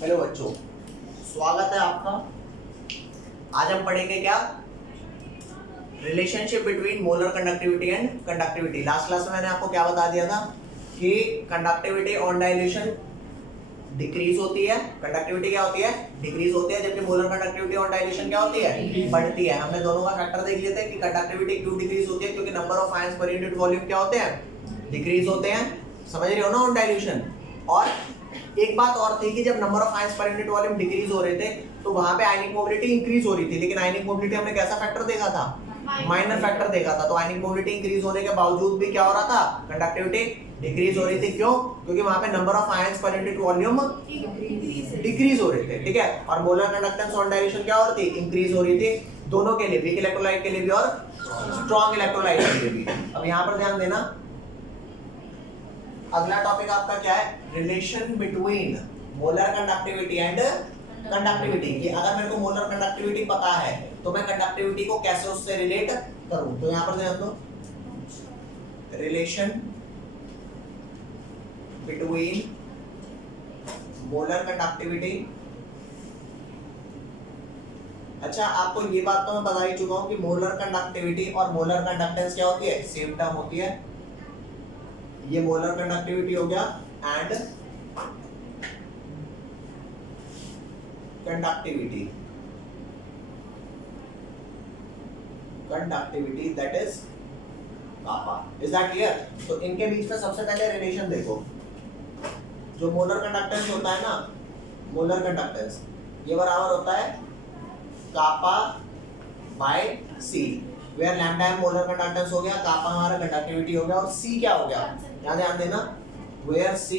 Hello बच्चों, स्वागत है आपका। आज हम पढ़ेंगे क्या? Relationship between molar conductivity and conductivity. Last class में मैंने आपको क्या बता दिया था कि कंडक्टिविटी ऑन डायलेशन डिक्रीज होती है। कंडक्टिविटी क्या होती है? डिक्रीज होती है, जबकि मोलर कंडक्टिविटी ऑन डायलेशन क्या होती है? बढ़ती है। हमने दोनों का फैक्टर देख लिए थे कि कंडक्टिविटी क्यों डिक्रीज होती है, क्योंकि number of ions per unit volume क्या होते हैं? डिक्रीज होते हैं। समझ रहे हो ना ऑन डायल्यूशन। और एक बात और थी कि जब number of ions per unit volume decrease हो रहे थे तो वहां पे आयनिक मोबिलिटी इंक्रीज हो रही थी, लेकिन आयनिक मोबिलिटी हमने कैसा फैक्टर देखा था? माइनर फैक्टर देखा था। तो आयनिक मोबिलिटी इंक्रीज होने के बावजूद भी क्या हो रहा था? कंडक्टिविटी डिक्रीज हो रही थी। क्यों? क्योंकि वहां पे number of ions per unit volume decrease हो रहे थे। ठीक है। और मोलर कंडक्टेंस ऑन डायल्यूशन क्या हो रही थी? इंक्रीज हो रही थी, दोनों के लिए, वीक इलेक्ट्रोलाइट के लिए भी और स्ट्रॉन्ग इलेक्ट्रोलाइट के लिए भी। अब यहाँ पर ध्यान देना, अगला टॉपिक आपका क्या है? Relation between molar conductivity and conductivity. कि अगर मेरे को मोलर कंडक्टिविटी पता है तो मैं कंडक्टिविटी को कैसे उससे रिलेट करूं। तो यहां पर ध्यान दो, रिलेशन बिटवीन मोलर कंडक्टिविटी। अच्छा, आपको ये बात तो मैं बता ही चुका हूं कि मोलर कंडक्टिविटी और मोलर कंडक्टेंस क्या होती है? सेम टर्म होती है। ये मोलर कंडक्टिविटी हो गया and conductivity that is kappa. Is that clear? तो इनके बीच में सबसे पहले रिलेशन देखो। जो मोलर कंडक्टेंस होता है ना, मोलर कंडक्टेंस ये बराबर होता है kappa by C, where lambda molar conductance हो गया, कापा हमारा कंडक्टिविटी हो गया, और सी क्या हो गया? यहाँ ध्यान देना, where C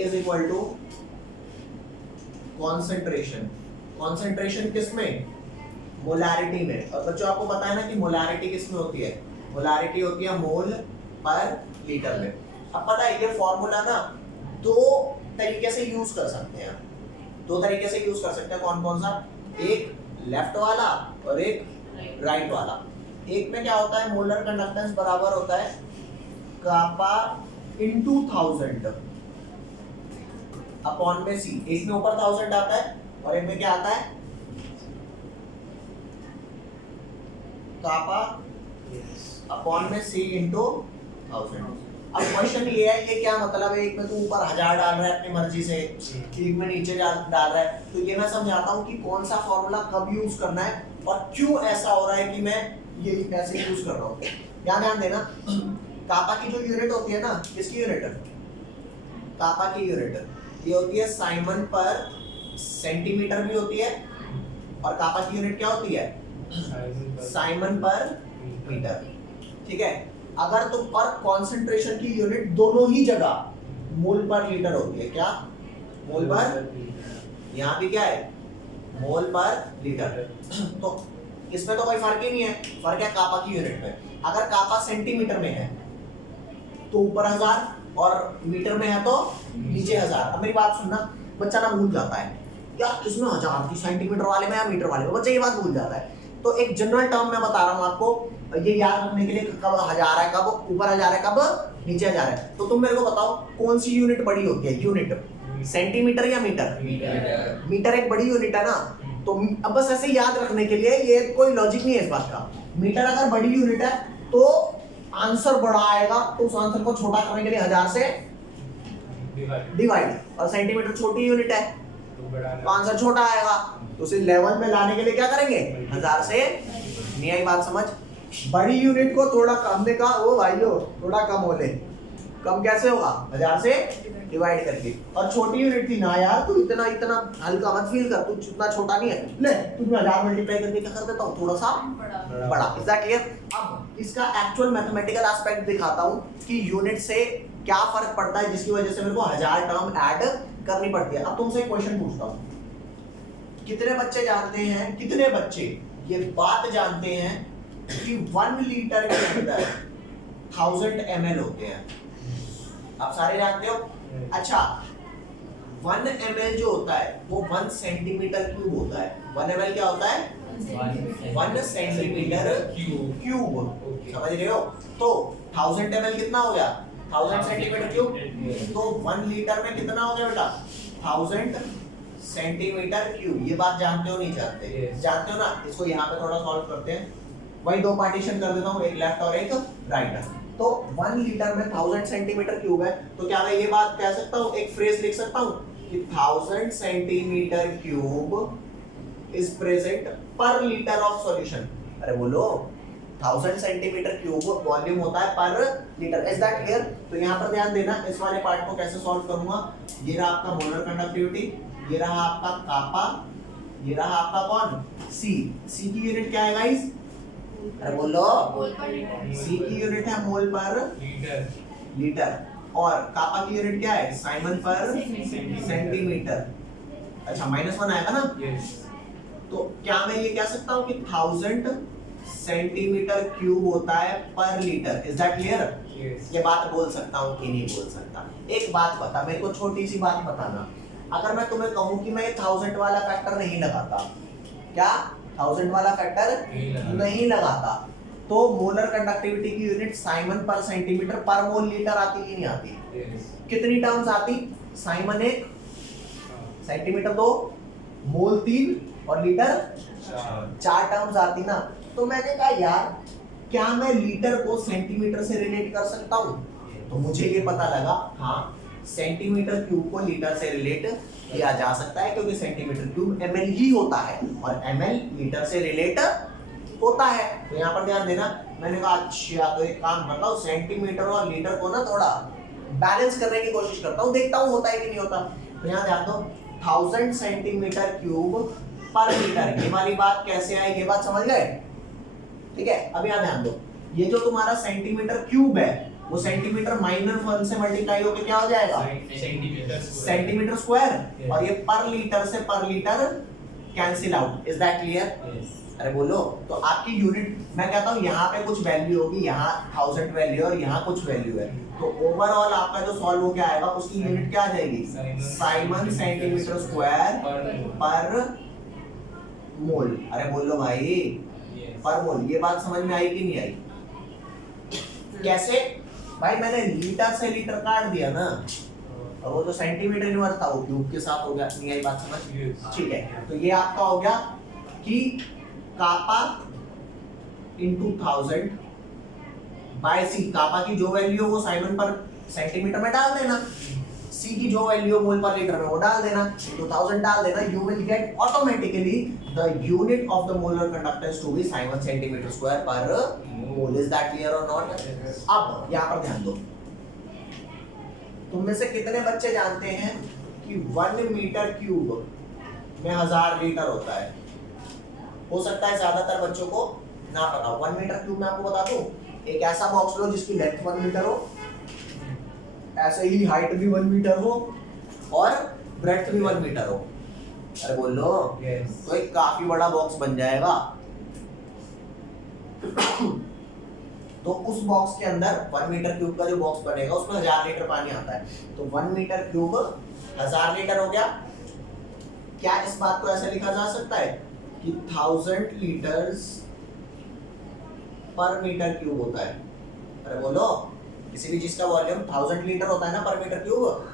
is equal to concentration. Concentration किस में? मोलैरिटी में। और बच्चों आपको पता है ना कि मोलैरिटी किस में होती है? मोलैरिटी होती है मोल पर लीटर में। अब पता है ये फॉर्मूला ना दो तरीके से यूज कर सकते हैं। दो तरीके से यूज कर सकते हैं। कौन कौन सा? एक लेफ्ट वाला और एक राइट वाला। एक में क्या होता है? मोलर कंडक्टेंस बराबर होता है कापा इनटू 1000 अपॉन में सी। एक में ऊपर 1000 आता है और एक में क्या आता है? कापा अपॉन में सी इनटू 1000। अब क्वेश्चन ये है, ये क्या मतलब है? एक में तो ऊपर 1000 डाल रहा है अपनी मर्जी से, एक में नीचे डाल रहा है। तो ये मैं समझाता हूँ कि कौन सा फॉर्मूला कब यूज करना है और क्यों ऐसा हो रहा है कि मैं ये ऐसे यूज कर रहा हूँ। यहाँ ध्यान देना, कापा की जो यूनिट होती है ना, किसकी यूनिट? कापा की यूनिट ये होती है साइमन पर सेंटीमीटर भी होती है, और कापा की यूनिट क्या होती है? साइमन पर मीटर। ठीक है। अगर तो पर कॉन्सेंट्रेशन की यूनिट दोनों ही जगह मोल पर लीटर होती है। क्या? मोल पर। यहाँ भी क्या है? मोल पर लीटर। तो इसमें तो कोई फर्क ही नहीं है। फर्क है कापा की यूनिट में। अगर कापा सेंटीमीटर में है तो ऊपर 1000 और मीटर में है तो नीचे 1000। अब मेरी बात सुनना, बच्चा ना भूल जाता है यार किसमें 1000 थी, सेंटीमीटर वाले में या मीटर वाले में। बच्चा ये बात भूल जाता है। तो एक जनरल टर्म मैं बता रहा हूँ आपको, ये याद रखने के लिए, कब 1000 है, कब ऊपर 1000 है, कब नीचे 1000 है। तो तुम मेरे को बताओ कौन सी यूनिट बड़ी होती है? यूनिट सेंटीमीटर या मीटर? मीटर एक बड़ी यूनिट है ना। तो अब बस ऐसे याद रखने के लिए, ये कोई लॉजिक नहीं है इस बात का। मीटर अगर बड़ी यूनिट है तो आंसर बड़ा आएगा, तो उस आंसर को छोटा करने के लिए 1000 से डिवाइड, और सेंटीमीटर छोटी यूनिट है तो आंसर छोटा आएगा। तो उसे लेवल में लाने के लिए क्या करेंगे? 1000 से। नहीं आई बात समझ? बड़ी यूनिट को थोड़ा कम ने कहा, ओ भाइयों थोड़ा कम हो ले। कम कैसे होगा? 1000 से डिवाइड करके। और छोटी यूनिट थी ना यार, तू इतना हल्का मत फील कर, तू इतना छोटा नहीं है, ले तू 1000 मल्टीप्लाई करके क्या कर देता हूँ? थोड़ा सा बड़ा। Is that clear? अब इसका एक्चुअल मैथमेटिकल एस्पेक्ट दिखाता हूँ कि यूनिट से क्या फर्क पड़ता है, जिसकी वजह से मेरे को 1000 टर्म ऐड करनी पड़ती है। अब तुमसे एक क्वेश्चन पूछता हूँ, कितने बच्चे जानते हैं, कितने बच्चे ये बात जानते हैं कि 1 लीटर के अंदर 1000 ml होते हैं? आप सारे जानते हो। अच्छा, 1 ml जो होता है वो 1 सेंटीमीटर क्यूब होता है। 1 ml क्या होता है? 1 सेंटीमीटर क्यूब। समझ रहे हो? तो 1000 ml कितना हो गया? 1000 सेंटीमीटर क्यूब। तो 1 लीटर में कितना हो गया बेटा 1000 सेंटीमीटर क्यूब। ये बात जानते हो नहीं जानते? जानते हो ना। इसको यहाँ पे थोड़ा सॉल्व करते हैं। वही दो पार्टीशन कर देता हूँ, एक लेफ्ट और एक राइट। तो 1 लीटर में 1000 सेंटीमीटर क्यूब है, तो क्या मैं ये बात कह सकता हूँ, एक फ्रेज लिख सकता हूँ कि 1000 सेंटीमीटर क्यूब इज प्रेजेंट पर लीटर ऑफ सॉल्यूशन। अरे बोलो 1000 सेंटीमीटर क्यूब वॉल्यूम होता है पर लीटर। Is that clear? तो यहाँ पर ध्यान देना, इस वाले पार्ट को कैसे सॉल्व करूंगा। ये रहा आपका मोलर कंडक्टिविटी, ये रहा आपका कापा, ये रहा आपका कौन सी। सी की यूनिट क्या है गाइस? अरे बोलो सी की यूनिट है मोल पर लीटर, और कापा की यूनिट क्या है? साइमन पर सेंटीमीटर। अच्छा -1 आएगा ना। तो क्या मैं ये कह सकता हूँ कि 1000 सेंटीमीटर क्यूब होता है पर लीटर। Is that clear? ये बात बोल सकता हूँ कि नहीं बोल सकता? एक बात बता, मेरे को छोटी सी बात बताना। अगर मैं तुम्हें कहूँ कि मैं 1000 वाला फैक्टर नहीं लगाता, क्या 1000 वाला फैक्टर नहीं लगाता, तो मोलर कंडक्टिविटी की यूनिट साइमन पर सेंटीमीटर पर मोल लीटर आती कि नहीं आती? कितनी टर्म्स आती? साइमन 1, सेंटीमीटर 2, मोल 3 और लीटर 4 टर्म्स आती ना। तो मैंने कहा यार क्या मैं लीटर को सेंटीमीटर से रिलेट कर सकता हूँ? तो मुझे ये पता लगा हाँ सेंटीमीटर क्यूब को लीटर से रिलेट किया जा सकता है, क्योंकि सेंटीमीटर क्यूब ml ही होता है और ml लीटर से रिलेट होता है। तो यहाँ पर ध्यान देना, मैंने कहा अच्छा तो एक काम करता हूँ, सेंटीमीटर और लीटर को ना थोड़ा बैलेंस करने की कोशिश करता हूँ, देखता हूँ होता है कि नहीं होता। तो यहाँ ध्यान दो 1000 सेंटीमीटर क्यूब पर लीटर, ये वाली बात कैसे आई, ये बात समझ गए? ठीक है, अब यहाँ ध्यान दो, ये जो तुम्हारा सेंटीमीटर क्यूब है वो सेंटीमीटर -1 से मल्टीप्लाई होकर क्या हो जाएगा? Centimetre square. और ये पर लीटर से पर litre cancel out. Is that clear? अरे बोलो। तो आपकी यूनिट, मैं कहता हूँ यहाँ पे कुछ वैल्यू होगी, यहाँ 1000 वैल्यू और यहाँ कुछ वैल्यू है, तो ओवरऑल आपका जो सॉल्व हो क्या आएगा, उसकी यूनिट क्या आ जाएगी? साइमन सेंटीमीटर स्क्वायर पर मोल। अरे बोलो भाई पर मोल। ये बात समझ में आई कि नहीं आई? कैसे भाई? मैंने लीटर से लीटर काट दिया ना, और वो जो सेंटीमीटर यूनिट था वो क्यूब के साथ हो गया। नहीं आई बात समझ? ठीक है, तो ये आपका हो गया कि कापा इंटू 1000 बाय सी। कापा की जो वैल्यू वो साइमन पर सेंटीमीटर में डाल देना, सी की जो वैल्यू मोल पर लीटर में वो डाल देना, इंटू 1000 डाल देना। You will get automatically the unit of the molar conductance to be siemens centimetre square per mole. Is that clear और नॉट? अब यहाँ पर ध्यान दो, तुम में से कितने बच्चे जानते हैं कि 1 मीटर क्यूब में 1000 लीटर होता है? हो सकता है ज्यादातर बच्चों को ना पता हो। 1 मीटर क्यूब में आपको बता दूं, एक ऐसा बॉक्स लो जिसकी लेंथ 1 मीटर हो, ऐसे ही हाइट भी 1 मीटर हो और ब्रेड्थ भी 1 मीटर हो। अरे बोलो तो एक काफी बड़ा बॉक्स बन जाएगा। तो उस बॉक्स के अंदर 1 मीटर क्यूब का जो बॉक्स बनेगा उसमें 1000 लीटर पानी आता है। तो 1 मीटर क्यूब 1000 लीटर हो गया। क्या इस बात को ऐसे लिखा जा सकता है कि 1000 लीटर्स पर मीटर क्यूब होता है? अरे बोलो, किसी भी चीज का वॉल्यूम 1000 लीटर होता है ना पर मीटर क्यूब।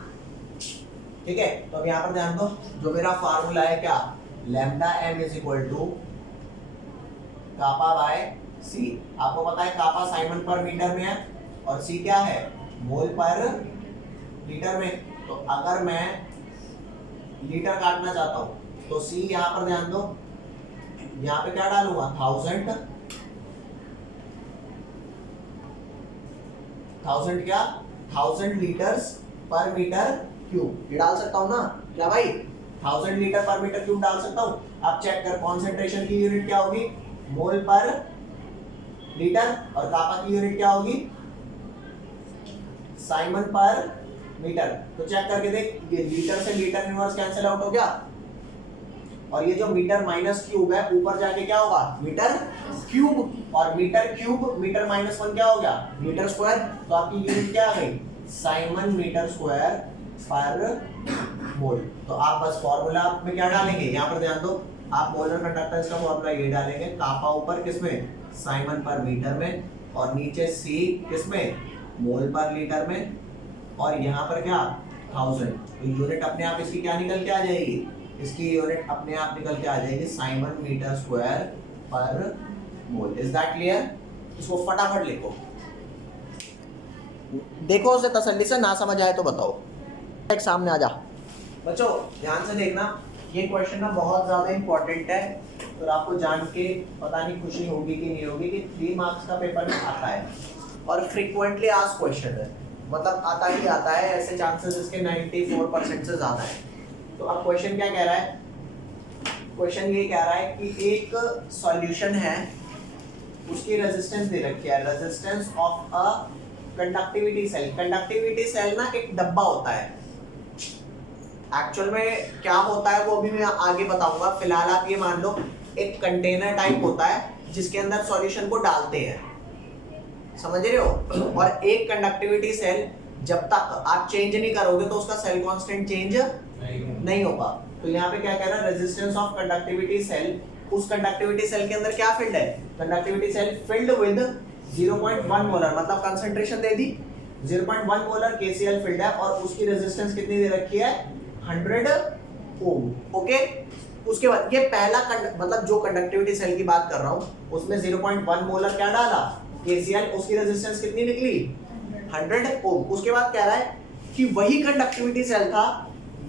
ठीक है, तो अब यहाँ पर ध्यान दो, जो मेरा फार्मूला है क्या, lambda m is equal to kappa by C. आपको पता है कापा साइमन पर मीटर में है और सी क्या है, मोल पर लीटर में। तो अगर मैं लीटर काटना चाहता हूँ तो सी यहाँ पर ध्यान दो, यहाँ पे क्या डालूंगा 1000 क्या 1000 लीटर्स पर मीटर क्यूब, ये डाल सकता हूँ ना क्या भाई? 1000 लीटर पर मीटर क्यूब डाल सकता हूँ। अब चेक कर कॉन्सेंट्रेशन की यूनिट क्या होगी, मोल पर लीटर, और कापा की यूनिट क्या होगी, साइमन पर मीटर। तो चेक करके देख, ये लीटर से लीटर इनवर्स कैंसिल आउट हो गया, और ये जो मीटर माइनस क्यूब है ऊपर जाके क्या होगा, मीटर क्यूब, और मीटर क्यूब मीटर -1 क्या हो गया, मीटर स्क्वायर। तो आपकी यूनिट क्या आ गई, साइमन मीटर स्क्वायर पर मोल। तो आप बस फॉर्मूला में क्या डालेंगे, यहाँ पर ध्यान दो, आप मोलर कंडक्टेंस का फॉर्मूला ये डालेंगे, कापा ऊपर किसमें, साइमन पर मीटर में, और नीचे सी किसमें, मोल पर लीटर में, और यहाँ पर क्या 1000, तो यूनिट अपने आप इसकी क्या निकल के आ जाएगी, इसकी यूनिट अपने आप निकल के आ जाएगी Simon metre square per mole. Is that clear? इसको फटाफट लिखो, देखो उसे तसल्ली से, ना समझ आए तो बताओ। एक सामने आ जा बच्चों, ध्यान से देखना, ये क्वेश्चन ना बहुत ज्यादा इंपॉर्टेंट है, और आपको जान के पता नहीं खुशी होगी कि नहीं होगी कि 3 मार्क्स का पेपर में आता है और फ्रीक्वेंटली आस्क्ड क्वेश्चन है, मतलब आता ही आता है, ऐसे चांसेस इसके 94% से ज्यादा है। तो अब क्वेश्चन क्या कह रहा है, क्वेश्चन ये कह रहा है कि एक सॉल्यूशन है, उसकी रेजिस्टेंस दे रखी है, resistance of a conductivity cell. Conductivity cell ना एक डब्बा होता है, एक्चुअल में क्या होता है वो भी मैं आगे बताऊंगा, फिलहाल आप ये मान लो एक कंटेनर टाइप होता है जिसके अंदर सॉल्यूशन को डालते हैं, समझ रहे हो। और एक कंडक्टिविटी सेल जब तक आप चेंज नहीं करोगे तो उसका सेल कांस्टेंट चेंज नहीं होगा। तो यहाँ पे क्या कह रहा है, रेजिस्टेंस ऑफ कंडक्टिविटी सेल, उस कंडक्टिविटी सेल के अंदर क्या फील्ड है, conductivity cell filled with 0.1 molar, मतलब कंसंट्रेशन दे दी 0.1 मोलर KCl फील्ड है, और उसकी रेजिस्टेंस कितनी दे रखी है 100 ओम। ओके, उसके बाद ये पहला मतलब जो कंडक्टिविटी सेल की बात कर रहा हूँ उसमें 0.1 मोलर क्या डाला KCl, उसकी रेजिस्टेंस कितनी निकली 100 ओम। उसके बाद कह रहा है कि वही कंडक्टिविटी सेल था,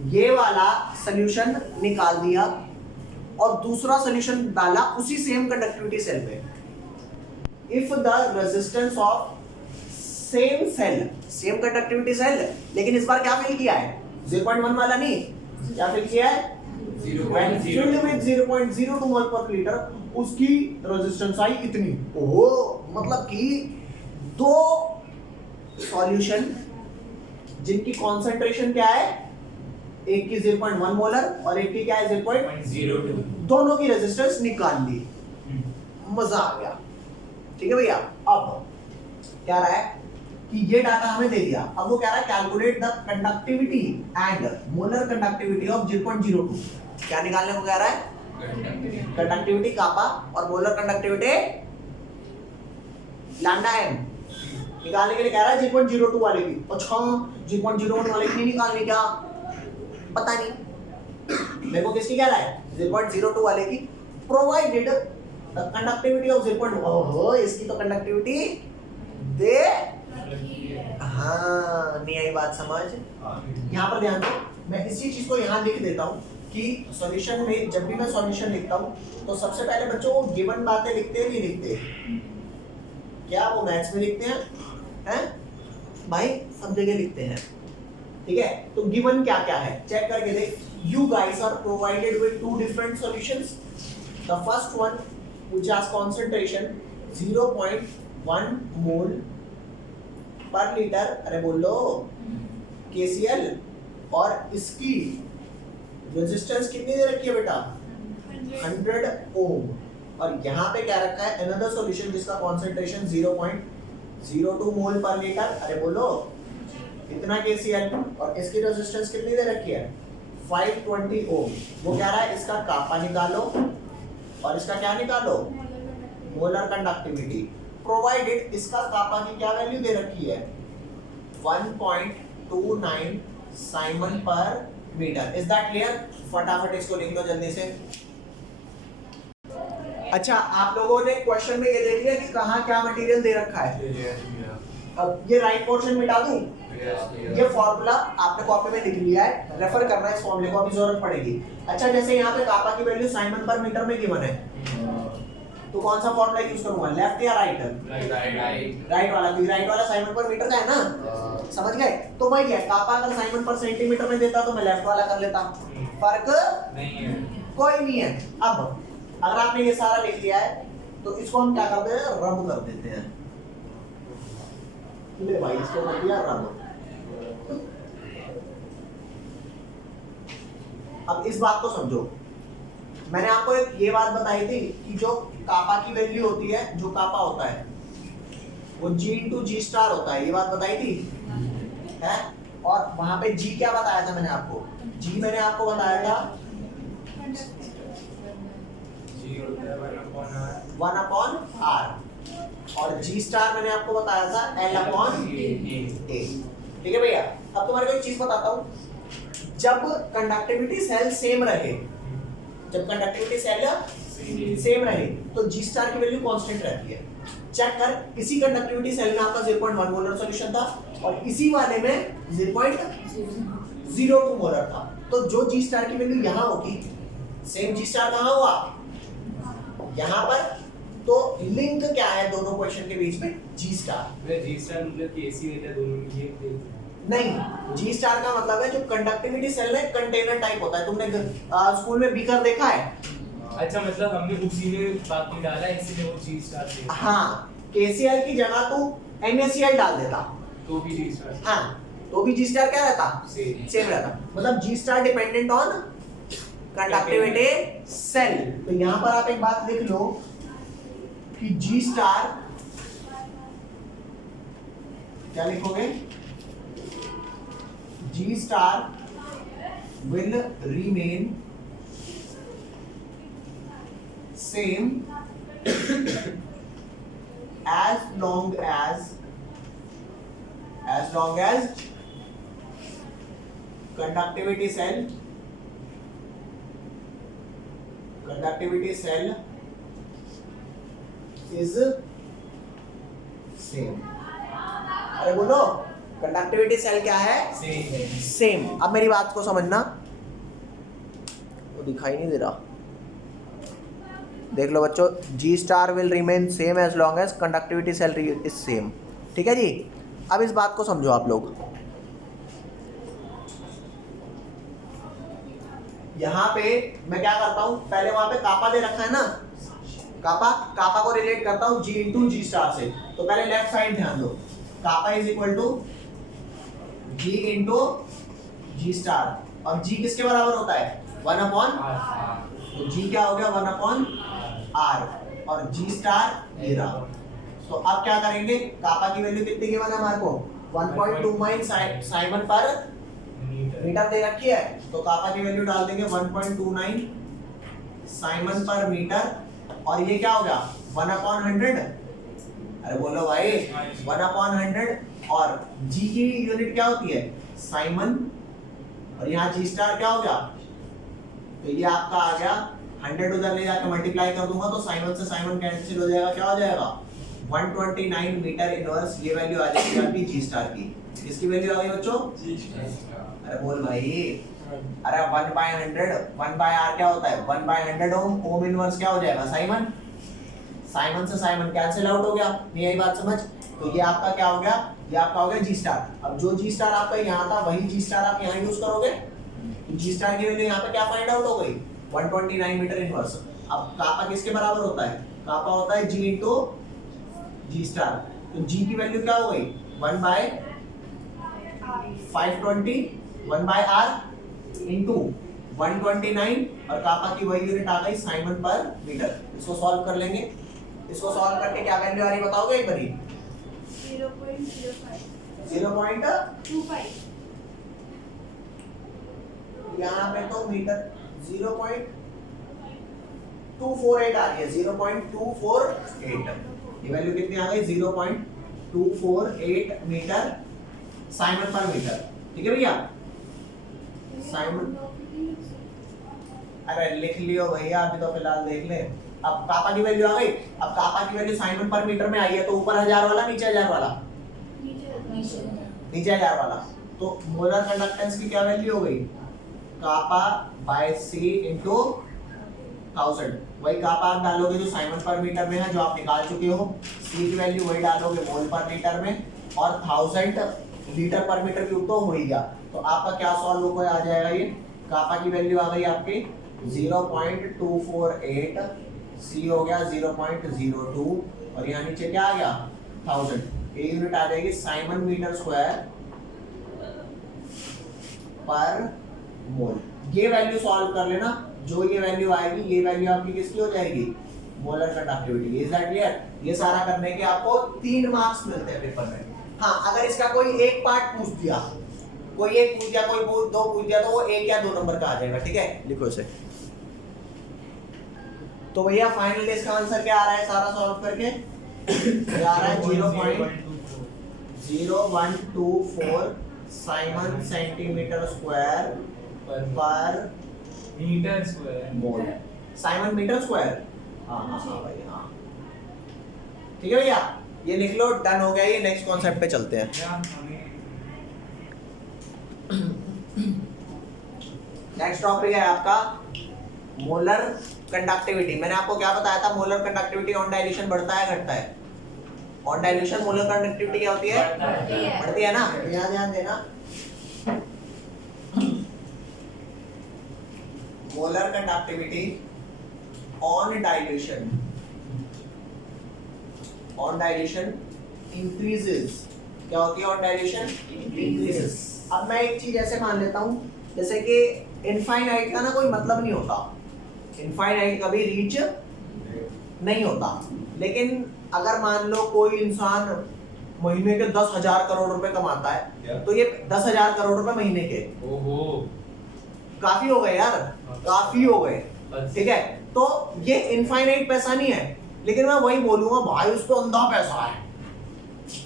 ये वाला सॉल्यूशन निकाल दिया और दूसरा सॉल्यूशन डाला उसी सेम कंडक्टिविटी सेल पे। If the resistance of same cell, same conductivity cell, लेकिन इस बार क्या फिल किया है 0.1 वाला नहीं, क्या फिल किया है when filled with 0.02 mole per litre, उसकी रेजिस्टेंस आई इतनी। ओहो, मतलब कि दो सॉल्यूशन जिनकी कॉन्सेंट्रेशन क्या है, एक की 0.1 मोलर और एक की क्या है 0.02, दोनों की रेजिस्टेंस निकाल ली, मजा आ गया। ठीक है भैया, अब क्या रहा है कि ये डाटा हमें दे दिया, अब वो कह रहा है calculate the conductivity and molar conductivity of 0.02। क्या निकालने को कह रहा है, कंडक्टिविटी कापा और मोलर कंडक्टिविटी लैम्डा एम निकालने के लिए कह रहा है 0.02 वाले की। अच्छा 0.01 वाले की नहीं निकालनी क्या, पता नहीं मेरे को किसकी कह रहा है 0.02 वाले की, प्रोवाइडेड द कंडक्टिविटी ऑफ 0.1। ओहो, इसकी तो कंडक्टिविटी दे, हाँ नहीं आई बात समझ। यहाँ पर ध्यान दो, मैं इसी चीज को यहाँ लिख देता हूँ कि सॉल्यूशन में जब भी मैं सॉल्यूशन लिखता हूँ तो सबसे पहले बच्चों वो गिवन बातें लिखते हैं, नहीं लिखते क्या, वो मैथ्स में लिखते हैं भाई, सब जगह लिखते हैं। ठीक है, तो गिवन क्या क्या है चेक करके देख। You guys are provided with 2 different solutions. The first one which has concentration 0.1 mole per litre, अरे बोलो KCl, और इसकी रेजिस्टेंस कितनी दे रखी है बेटा 100 ओम। और यहाँ पे क्या रखा है, अनदर सॉल्यूशन जिसका कंसंट्रेशन 0.02 मोल पर लीटर, अरे बोलो इतना KCl, और इसकी रेजिस्टेंस कितनी दे रखी है 520 ओम। वो कह रहा है इसका कापा निकालो और इसका क्या निकालो मोलर कंडक्टिविटी, प्रोवाइडेड इसका कापा की क्या वैल्यू दे रखी है 1.29 साइमन पर मीटर। Is that clear? फटाफट इसको लिख लो जल्दी से। अच्छा, आप लोगों ने क्वेश्चन में ये देख लिया कि कहाँ क्या मटेरियल दे रखा है। अब ये राइट पोर्शन मिटा दूं, ये फॉर्मूला आपने कॉपी में लिख लिया है, रेफर करना है इस फॉर्मूले को, अभी जरूरत पड़ेगी। अच्छा, जैसे यहाँ पे कापा की वैल्यू साइमन पर मीटर में गिवन है, तो कौन सा फॉर्मूला यूज करूंगा, लेफ्ट या राइट? राइट वाला, क्योंकि राइट वाला साइमन पर मीटर का है ना, समझ गए। तो वही है, कापा अगर साइमन पर सेंटीमीटर में देता तो मैं लेफ्ट वाला कर लेता, फर्क नहीं है, कोई नहीं है। अब अगर आपने ये सारा लिख लिया है तो इसको हम क्या करते हैं, रब कर देते हैं। ले भाई, इसको कर दिया रब। अब इस बात को समझो, मैंने आपको एक ये बात बताई थी कि जो कापा की वैल्यू होती है, जो कापा होता है वो G स्टार होता है, ये बात बताई थी है। और वहां पे G क्या बताया था मैंने आपको, G मैंने आपको बताया था 1/R, और जी स्टार मैंने आपको बताया था L/A। ठीक है भैया। अब तुम्हारे को एक चीज बताता हूँ, जब कंडक्टिविटी सेल सेम रहे, जब कंडक्टिविटी सेल सेम रहे तो जी स्टार की वैल्यू कांस्टेंट रहती है। चेक कर, इसी कंडक्टिविटी सेल में आपका 0.1 मोलर सॉल्यूशन था और इसी वाले में 0.02 मोलर था, तो जो जी स्टार की वैल्यू यहाँ होगी, सेम जी स्टार कहाँ हुआ, यहाँ पर। तो लिंक क्या है दोनों क्वेश्चन के बीच में, जी स्टार। जी स्टार मतलब कि एसी वेटर दोनों में ये नहीं, जी स्टार का मतलब है जो कंडक्टिविटी सेल है, कंटेनर टाइप होता है। तुमने स्कूल में बीकर देखा है? अच्छा, मतलब हमने उसी में बाकी डाला इसलिए वो जी स्टार थे। हाँ, KCl की जगह तू NaCl डाल देता तो भी जी स्टार। हाँ, तो भी जी स्टार क्या रहता, सेम रहता। मतलब G star dependent on conductivity cell. तो यहाँ पर आप एक बात लिख लो कि जी स्टार क्या लिखोगे, जी star will remain same as long as conductivity cell is same। अरे बोलो, कंडक्टिविटी सेल क्या है, सेम। अब मेरी बात को समझना, वो दिखाई नहीं दे रहा, देख लो बच्चों, G star will remain same as long as conductivity cell is same. ठीक है जी। अब इस बात को समझो आप लोग, यहाँ पे मैं क्या करता हूँ, पहले वहां पे कापा दे रखा है ना, कापा को रिलेट करता हूँ जी इंटू जी स्टार से। तो पहले लेफ्ट साइड ध्यान दो, kappa is equal to G into G star, और जी किसके बराबर होता है, 1/r। तो जी क्या हो गया, 1/r, और जी स्टार ये रहा। तो अब क्या करेंगे, कापा की वैल्यू कितनी गिवन है हमारे को, 1.29 साइमन पर मीटर दे रखी है, तो कापा की वैल्यू डाल देंगे 1.29 साइमन पर मीटर, और ये क्या हो गया 1/100। अरे बोलो भाई, 1/100, और जी की यूनिट क्या होती है, साइमन, और यहाँ जी स्टार क्या हो गया, तो ये आपका आ गया 100, उधर ले जाकर मल्टीप्लाई कर दूंगा तो साइमन से साइमन कैंसिल हो जाएगा, क्या हो जाएगा 129 मीटर इनवर्स। ये वैल्यू आ जाएगी आपकी जी स्टार की। इसकी वैल्यू आ गई बच्चों, अरे बोल भाई, अरे 1/100, 1/r क्या होता है, 1/100 ओम, ओम इनवर्स क्या हो जाएगा, साइमन, साइमन से साइमन कैंसिल आउट हो गया। यही बात समझ। तो ये आपका क्या हो गया, ये आपका हो गया जी स्टार। अब जो जी स्टार आपका यहाँ था वही जी स्टार आप यहाँ यूज करोगे, जी स्टार की वैल्यू यहाँ पे क्या फाइंड आउट हो गई, 129 मीटर इनवर्स। अब कापा किसके बराबर होता है, कापा होता है जी इंटू जी स्टार। तो जी की वैल्यू क्या हो गई, 1/520, 1/r इंटू 129, और कापा की वही यूनिट आ गई साइमन पर मीटर। इसको सॉल्व कर लेंगे, इसको सॉल्व करके क्या वैल्यू आ रही बताओगे एक बारी, 0.25। यहाँ पे तो मीटर 0.248 आ रही है, 0.248। ये वैल्यू कितनी आ गई, 0.248 मीटर साइमन पर मीटर। ठीक है भैया, साइमन, अरे लिख लियो भैया, अभी तो फिलहाल देख ले। अब कापा की वैल्यू आ गई, अब कापा की वैल्यू साइमन पर मीटर में आई है, तो ऊपर 1000 वाला, नीचे 1000 वाला, नीचे 1000 वाला। तो मोलर कंडक्टेंस की क्या वैल्यू हो गई, कापा बाय सी इंटू 1000। वही कापा आप डालोगे जो साइमन पर मीटर में है, जो आप निकाल चुके हो। सी की वैल्यू वही डालोगे मोल पर मीटर में, और 1000 लीटर पर मीटर क्यूब तो हो ही गया। तो आपका क्या सॉल्व हो गया, आ जाएगा ये, कापा की वैल्यू आ गई आपकी 0.248, सी हो गया 0.02, और यहाँ नीचे क्या आ गया 1000। ये यूनिट आ जाएगी साइमन मीटर स्क्वायर पर मोल। ये वैल्यू सॉल्व कर लेना, जो ये वैल्यू आएगी, ये वैल्यू आपकी किसकी हो जाएगी, molar conductivity. Is that clear? ये सारा करने के आपको 3 मार्क्स मिलते हैं पेपर में। हाँ, अगर इसका कोई एक पार्ट पूछ दिया, कोई एक पूछ दिया, कोई दो पूछ दिया, तो वो 1 या 2 नंबर का आ जाएगा। ठीक है, लिखो इसे। तो भैया फाइनली इसका आंसर क्या आ रहा है सारा सॉल्व करके, ये आ रहा है 0.0124 siemens centimetre square per metre square mole. Siemens metre square, हाँ हाँ हाँ भाई हाँ, ठीक है भैया, ये लिख लो, डन हो गया। ये नेक्स्ट कॉन्सेप्ट पे चलते हैं। नेक्स्ट टॉपिक है आपका मोलर कंडक्टिविटी। मैंने आपको क्या बताया था, मोलर कंडक्टिविटी ऑन डाइल्यूशन बढ़ता है घटता है? ऑन डाइल्यूशन मोलर कंडक्टिविटी क्या होती है? बढ़ती है ना। यहाँ ध्यान देना, molar conductivity on dilution increases. क्या होती है ऑन डाइल्यूशन? इंक्रीजेस। अब मैं एक चीज ऐसे मान लेता हूं, जैसे कि इनफाइनाइट का ना कोई मतलब नहीं होता, इनफाइनाइट कभी रीच नहीं होता। लेकिन अगर मान लो कोई इंसान महीने के 10,000 करोड़ रुपए कमाता है, तो ये 10,000 करोड़ रुपए महीने के, ओहो, काफी हो गए यार, काफी हो गए, ठीक है। तो ये इनफाइनाइट पैसा नहीं है, लेकिन मैं वही बोलूंगा भाई उस पे अंधा पैसा है,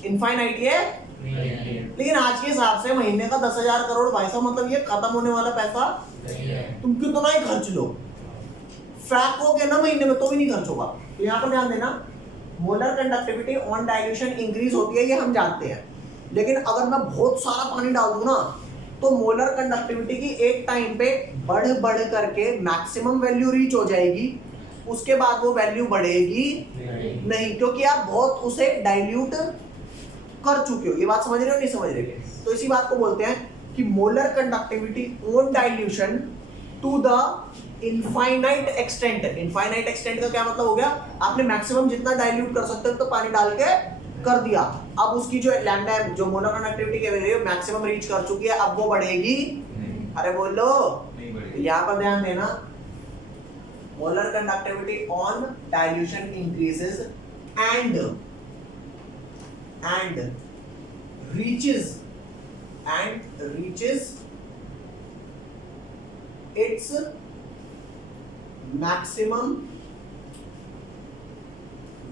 इनफाइनाइट ये नहीं है, लेकिन आज के हिसाब से महीने का 10,000 करोड़ भाई साहब, मतलब ये खत्म होने वाला पैसा नहीं है। तुम कितना ही खर्च लो, फेंकोगे ना महीने में तो भी नहीं खर्च होगा। तो यहाँ पर ध्यान देना, molar conductivity on dilution increase होती है, ये हम जानते हैं। लेकिन अगर मैं बहुत सारा पानी डाल दूं ना, तो मोलर कंडक्टिविटी की एक टाइम पे बढ़ करके मैक्सिमम वैल्यू रीच हो जाएगी, उसके बाद वो वैल्यू बढ़ेगी नहीं, क्योंकि आप बहुत उसे डाइल्यूट कर चुके हो। ये बात समझ रहे हो नहीं समझ रहे? तो इसी बात को बोलते हैं कि molar conductivity on dilution to the infinite extent. Infinite extent का क्या मतलब हो गया? आपने मैक्सिमम जितना डाइल्यूट कर सकते हो तो पानी डाल के कर दिया, अब उसकी जो लैम्डा जो मोलर कंडक्टिविटी की वैल्यू मैक्सिमम रीच कर चुकी है, अब वो बढ़ेगी? अरे बोलो, यहाँ पर ध्यान देना, molar conductivity on dilution increases and reaches its maximum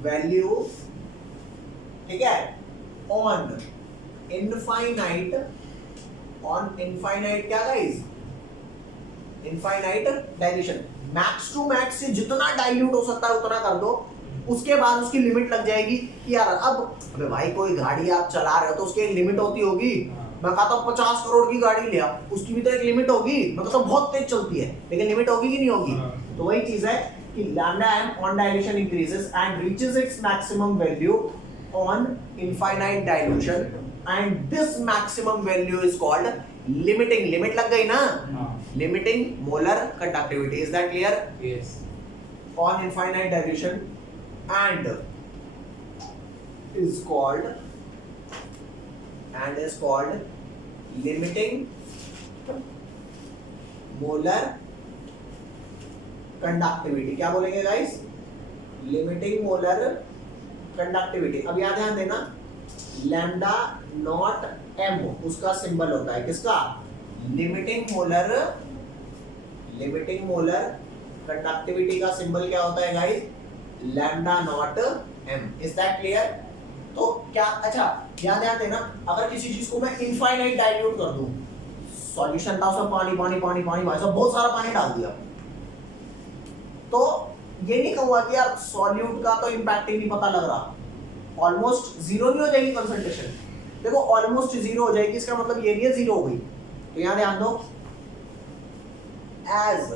value, ठीक है, on infinite क्या guys? Infinite dilution. Max to max से जितना डाइल्यूट हो सकता है उतना कर दो, उसके बाद उसकी लिमिट लग जाएगी कि यार अब अबे भाई कोई गाड़ी आप चला रहे हो तो उसकी एक लिमिट होती होगी। मैं कहता हूँ 50 करोड़ की गाड़ी लिया, उसकी भी तो एक लिमिट होगी। मैं कहता हूँ बहुत तेज चलती है, लेकिन लिमिट होगी कि नहीं होगी? तो वही चीज है कि lambda M on dilution increases and reaches its maximum value on infinite dilution and this maximum value is called limiting. Limit लग गई ना, limiting molar conductivity. Is that clear? Yes. On infinite dilution and is called limiting molar conductivity। क्या बोलेंगे guys? Limiting molar conductivity. अब यहाँ ध्यान देना, lambda naught M उसका सिंबल होता है, किसका? लिमिटिंग मोलर कंडक्टिविटी का सिंबल क्या होता है guys? Lambda naught M. Is that clear? तो क्या, अच्छा यहाँ ध्यान देना, अगर किसी चीज को मैं इनफाइनाइट डाइल्यूट कर दूं, सॉल्यूशन था उसमें पानी पानी पानी पानी भाई साहब बहुत सारा पानी डाल दिया, तो ये नहीं कहूंगा कि यार सॉल्यूट का तो इंपैक्ट ही नहीं पता लग रहा, ऑलमोस्ट जीरो नहीं हो जाएगी कंसंट्रेशन? देखो ऑलमोस्ट जीरो हो जाएगी, इसका मतलब ये नहीं है जीरो हो गई। तो यहाँ ध्यान दो, एज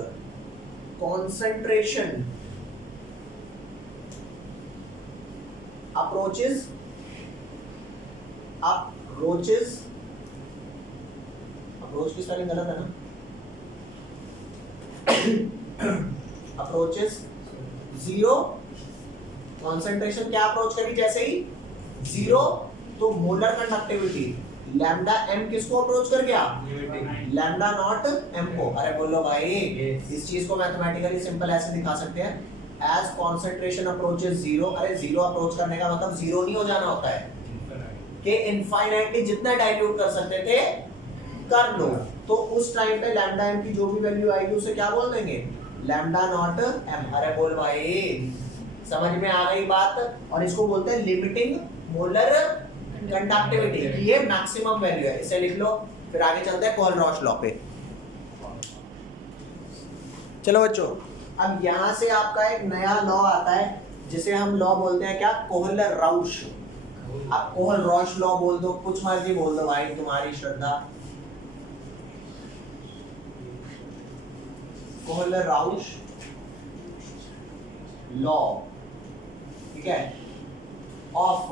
कॉन्सेंट्रेशन approaches approach की स्पेलिंग गलत है ना, approaches जीरो, कॉन्सेंट्रेशन क्या अप्रोच करी जैसे ही जीरो, तो मोलर कंडक्टिविटी लैम्डा एम किसको अप्रोच कर गया? लैम्डा नॉट एम को। अरे बोलो भाई, इस चीज को मैथमेटिकली सिंपल ऐसे दिखा सकते हैं, एज कॉन्सेंट्रेशन अप्रोचेस जीरो। अरे जीरो अप्रोच करने का मतलब जीरो नहीं हो जाना होता है कि इनफाइनाइटली जितना डाइल्यूट कर सकते थे कर लो, तो उस टाइम पे लैम्डा एम की जो भी वैल्यू आएगी उसे क्या बोल देंगे? Lambda naught M. अरे बोल भाई, समझ में आ गई बात? और इसको बोलते हैं लिमिटिंग मोलर कंडक्टिविटी, ये मैक्सिमम वैल्यू है, इसे लिख लो। फिर आगे चलते हैं कोलरॉश लॉ पे। चलो बच्चों, अब यहां से आपका एक नया लॉ आता है जिसे हम लॉ बोलते हैं क्या, कोहलर-राउश। आप कोहलरॉश लॉ बोल दो, कुछ मर्जी बोल दो भाई, तुम्हारी श्रद्धा। कोहलर-राउश लॉ, ठीक है, of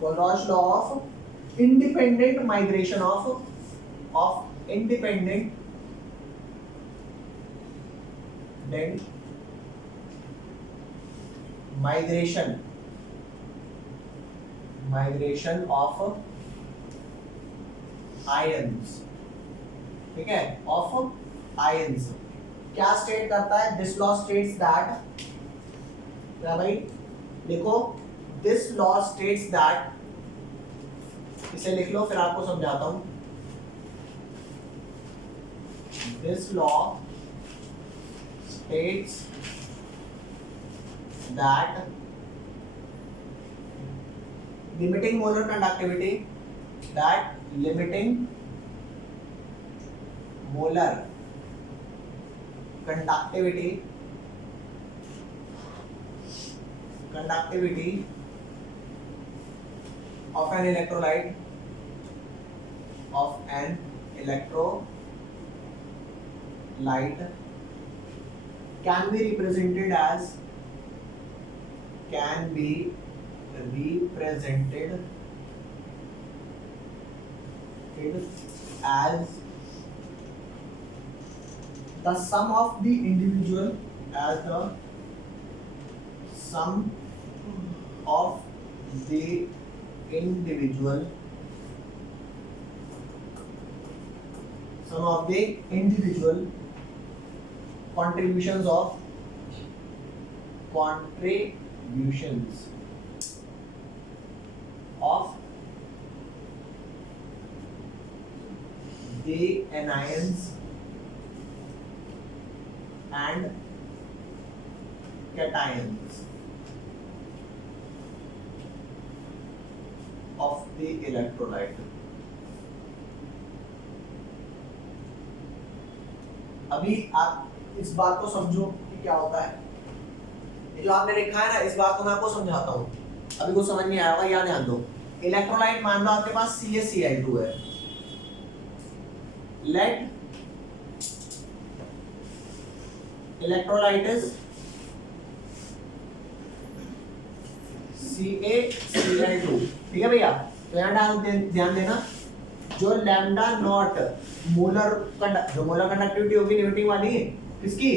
Kohlrausch law of independent migration of independent migration of ions, ठीक है, of ions। क्या स्टेट करता है? दिस लॉ स्टेट्स दैट, क्या भाई देखो, दिस लॉ स्टेट्स दैट, इसे लिख लो फिर आपको समझाता हूं। This law states that limiting molar conductivity, that limiting molar conductivity of an electrolyte can be represented as the sum of the individual, as the sum of the individual contributions of the anions and cations of the electrolyte। अभी आप इस बात को समझो कि क्या होता है। ये जो आपने लिखा है ना, इस बात को मैं आपको समझाता हूँ, अभी कुछ समझ नहीं आया होगा, यहाँ ध्यान दो। इलेक्ट्रोलाइट मान लो आपके पास CaCl2 है, लेट इलेक्ट्रोलाइट इज CaCl2, ठीक है भैया। तो यहाँ ध्यान देना, जो लैम्डा नॉट मोलर कंडक्टिविटी होगी लिमिटिंग वाली किसकी,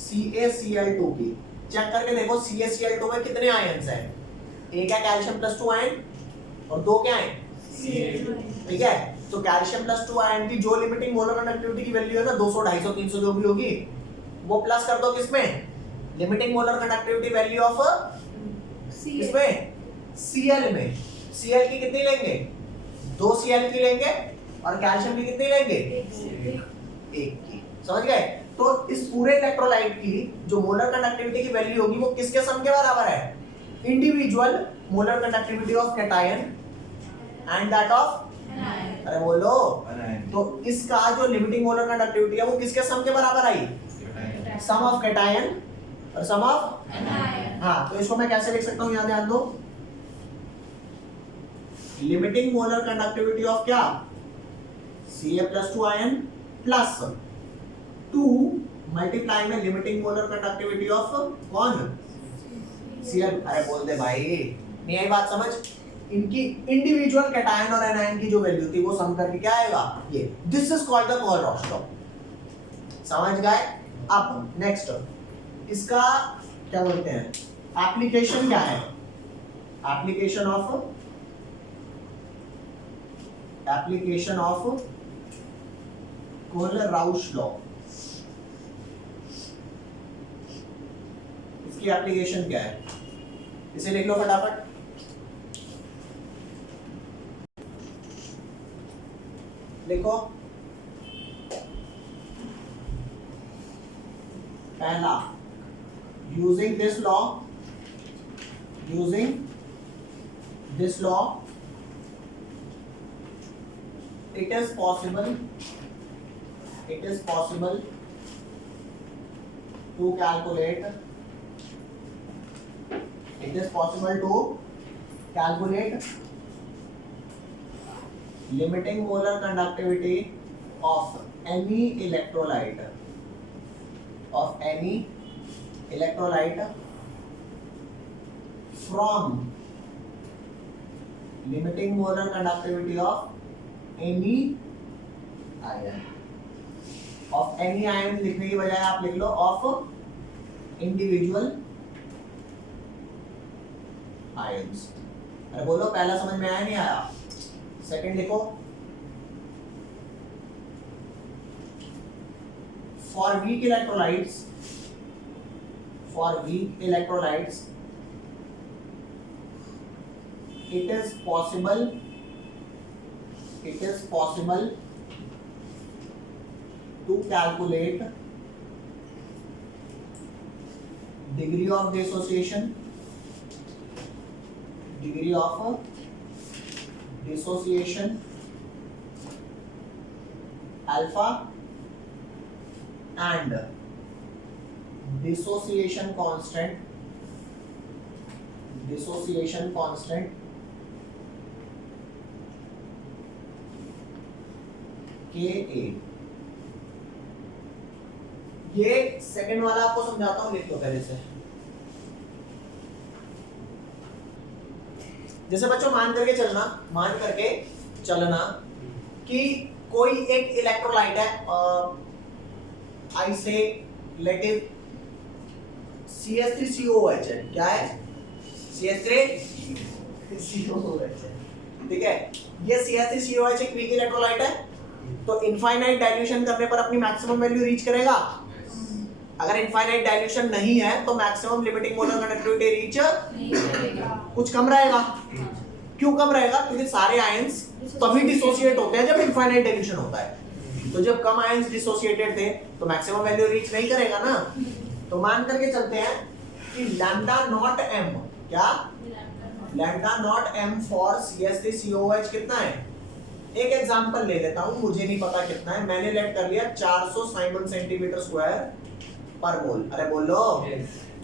CaCl2 की। चेक करके देखो CaCl2 में कितने आयन्स हैं, एक है कैल्शियम +2 आयन और दो क्या है, ठीक है। तो कैल्शियम +2 आयन की जो लिमिटिंग मोलर कंडक्टिविटी की वैल्यू है ना, 200 250 300 जो भी होगी, वो प्लस कर दो किसमें, limiting molar conductivity value of किसमें, Cl में। Cl की कितनी लेंगे, 2 Cl की लेंगे, और कैल्शियम की कितनी लेंगे, एक की। समझ गए? तो इस पूरे इलेक्ट्रोलाइट की जो मोलर कंडक्टिविटी की वैल्यू होगी वो किसके सम के बराबर है, individual molar conductivity of cation and that of, अरे बोलो, तो इसका जो लिमिटिंग मोलर कंडक्टिविटी है वो किसके सम के बराबर आई, सम ऑफ कैटायन और सम ऑफ, हाँ। तो इसको मैं कैसे लिख सकता हूँ, यहाँ ध्यान दो, लिमिटिंग मोलर कंडक्टिविटी ऑफ क्या, Ca+2 आयन प्लस 2 मल्टीप्लाई में लिमिटिंग मोलर कंडक्टिविटी ऑफ कौन, Cl। अरे बोल दे भाई, नहीं आई बात समझ। इनकी इंडिविजुअल कैटायन और एनायन की जो वैल्यू थी वो सम करके क्या आएगा, ये, this is called the Kohlrausch law. समझ गए? अब नेक्स्ट, इसका क्या बोलते हैं, एप्लीकेशन क्या है, एप्लीकेशन ऑफ कोहलर-राउश लॉ। इसकी एप्लीकेशन क्या है, इसे लिख लो फटाफट। लिखो, पहला, using this law using this law it is possible to calculate limiting molar conductivity of any electrolyte from limiting molar conductivity of any ion लिखने की बजाय आप लिख लो of individual ions। अरे बोलो पहला समझ में आया नहीं आया? सेकंड लिखो, for weak electrolytes it is possible to calculate degree of dissociation alpha and dissociation constant Ka। ये सेकंड वाला आपको समझाता हूं, लिख लो पहले से। जैसे बच्चों मान करके चलना कि कोई एक इलेक्ट्रोलाइट है, आई से लेटिव CH3COOH है। क्या है? CH3COOH है, ठीक है। ये CH3COOH एक वीक इलेक्ट्रोलाइट है, तो इनफाइनाइट डाइल्यूशन करने पर अपनी मैक्सिमम वैल्यू रीच करेगा। अगर इनफाइनाइट डाइल्यूशन नहीं है तो maximum limiting molar conductivity reach नहीं करेगा, कुछ कम रहेगा। क्यों कम रहेगा? क्योंकि सारे आयंस तभी डिसोसिएट होते हैं जब इनफाइनाइट डाइल्यूशन होता है। तो जब कम आयंस डिसोसिएटेड थे तो मैक्सिमम वैल्यू रीच नहीं करेगा ना। तो मान करके चलते हैं कि लैम्डा नॉट m, क्या lambda not m for CH3COOH कितना है? एक एग्जांपल ले लेता हूं, मुझे नहीं पता कितना है, मैंने लेट कर लिया 400 साइमन सेंटीमीटर स्क्वायर पर मोल। अरे बोलो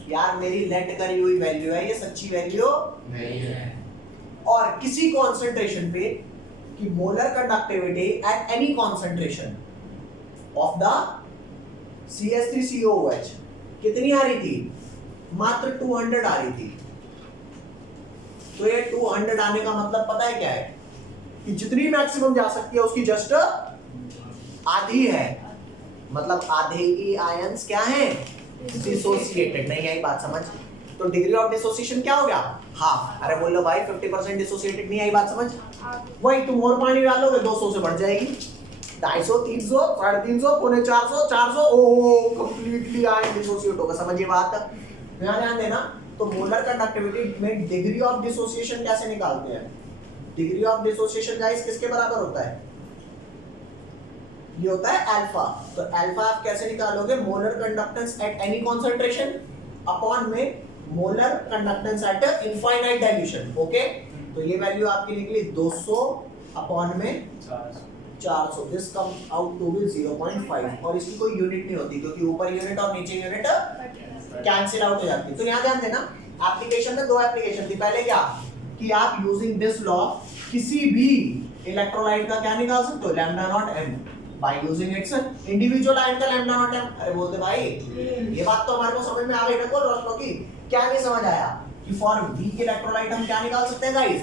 यार, मेरी लेट करी हुई वैल्यू है, ये सच्ची वैल्यू नहीं है। और किसी कॉन्सेंट्रेशन पे कि molar conductivity at any concentration of the CH3COOH कितनी आ रही थी? मात्र 200 आ रही थी। तो ये 200 आने का मतलब पता है क्या है? कि जितनी मैक्सिमम जा सकती है उसकी जस्ट आधी है। मतलब आधे ही आयंस क्या हैं? डिसोसिएटेड। नहीं आई बात समझ? तो डिग्री ऑफ डिसोसिएशन क्या हो गया? हाफ। अरे बोलो भाई 50% डिसोसिएटेड, नहीं आई बात समझ? वही तुम और पानी डालोगे 200 से बढ़ जाएगी, 250, 300, 350, 450, 400, ओ कंप्लीटली आयन डिसोसिएट होगा। समझिए बात, ध्यान देना। तो मोलर कंडक्टिविटी में डिग्री ऑफ डिसोसिएशन कैसे निकालते हैं? डिग्री ऑफ डिसोसिएशन गाइस किसके बराबर होता है? ये होता है अल्फा। तो अल्फा आप कैसे निकालोगे? Molar conductance at any concentration upon में molar conductance at infinite dilution. Okay, तो ये वैल्यू आपकी निकली 200 अपॉन में 400। This comes out to be 0.5। और इसकी कोई यूनिट नहीं होती क्योंकि ऊपर यूनिट और नीचे यूनिट कैंसिल आउट हो जाती है। तो यहाँ ध्यान देना, एप्लीकेशन में दो एप्लीकेशन थी। पहले क्या कि आप यूजिंग दिस लॉ किसी भी इलेक्ट्रोलाइट का क्या निकाल सकते हो? Lambda naught m by using its individual ion का लैम्डा नॉट m। अरे बोलते भाई ये बात तो हमारे को समझ में आ गई ना। बोल रहा की क्या नहीं समझ आया कि फॉर वीक इलेक्ट्रोलाइट हम क्या निकाल सकते हैं गाइस?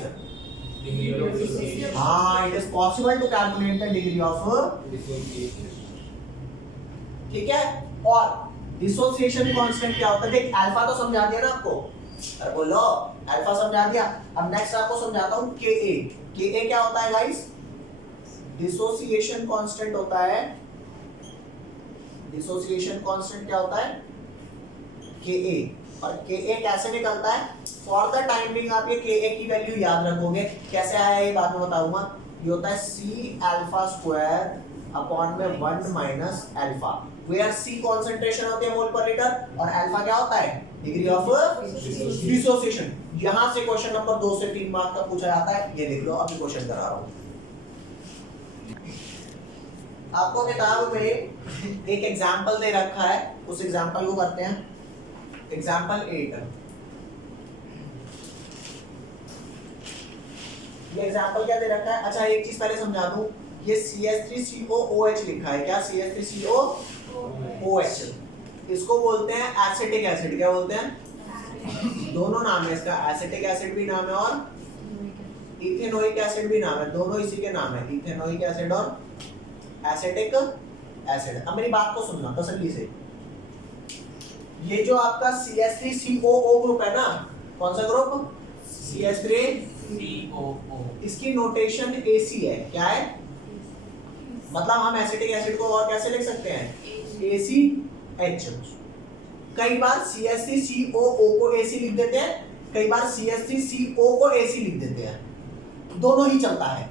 हाँ, it is possible to calculate the degree of dissociation. ठीक है। और डिसोसिएशन कांस्टेंट क्या होता है? देख अल्फा तो समझा दिया ना आपको। अरे बोलो अल्फा समझा दिया। अब नेक्स्ट आपको समझाता हूं Ka। Ka क्या होता है गाइस? डिसोसिएशन कांस्टेंट होता है। डिसोसिएशन कांस्टेंट क्या होता है? Ka। और Ka कैसे निकलता है? फॉर द टाइम बिंग आप ये Ka की वैल्यू याद रखोगे। कैसे आया ये बाद में बताऊंगा। ये होता है C अल्फा स्क्वायर अपॉन में 1 minus alpha, where C concentration होती है मोल पर लीटर और अल्फा क्या होता है? Degree of dissociation. यहां से क्वेश्चन नंबर 2 से 3 मार्क का पूछा जाता है, ये लिख लो, अभी क्वेश्चन करा रहा हूं आपको। किताब में एक एग्जाम्पल दे रखा है, उस एग्जाम्पल को करते हैं। एग्जाम्पल 8, ये एग्जाम्पल क्या दे रखा है? अच्छा एक चीज पहले समझा दूं, ये CH3COOH लिखा है, क्या CH3COOH, इसको बोलते हैं एसिटिक एसिड। क्या बोलते हैं? दोनों नाम है इसका, एसिटिक एसिड भी नाम है और इथेनोइक एसिड भी नाम है, दोनों इसी के नाम है, इथेनोइक एसिड और एसिटिक एसिड। अब मेरी बात को सुनना तसल्ली से, ये जो आपका CH3COO ग्रुप है ना, कौन सा ग्रुप? CH3COO, इसकी नोटेशन AC है। क्या है? मतलब हम एसिटिक एसिड को और कैसे लिख सकते हैं? ACH। कई बार CH3COO को AC लिख देते हैं, कई बार CH3CO को AC लिख देते हैं, दोनों ही चलता है।